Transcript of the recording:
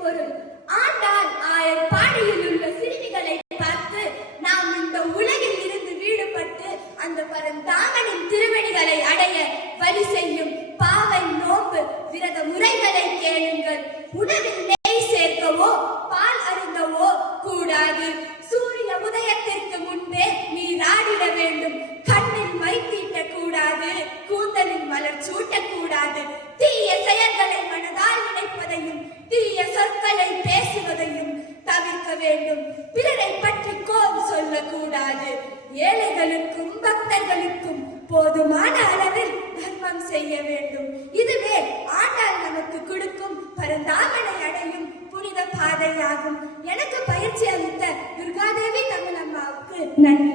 பொருள் ஆண்டாள் ஆயர் பாடியில் உள்ள சிறுமிகளை பார்த்து நாம் இந்த உலகில் இருந்து வீடுபட்டு அந்த பரந்தாமனின் திருவடிகளை அடைய வழி செய்யும் பாவை நோன்பு விரத முறைகளை கேளுங்கள். உணவில் நெய் சேர்க்கவோ பால் அருந்தவோ கூடாது. சூரிய உதயத்திற்கு முன்பே நீராடிட வேண்டும். கண்ணில் மை தீட்டக்கூடாது. கூந்தலில் மலர் சூட்டக்கூடாது. தீய செயல்களை மனதால் நினைப்பதையும் தீய சொற்களை பேசுவதையும் தவிர்க்க வேண்டும். பிறரை பற்றி கோபம் சொல்லக்கூடாது. ஏழைகளுக்கும் பக்தர்களுக்கும் போதுமான அளவில் தர்மம் செய்ய வேண்டும். இதுவே ஆண்டாள் நமக்கு கொடுக்கும் பரந்தாமனை அடையும் புனித பாதையாகும். எனக்கு பயிற்சி அளித்த துர்காதேவி தமிழம்மாவுக்கு நன்றி.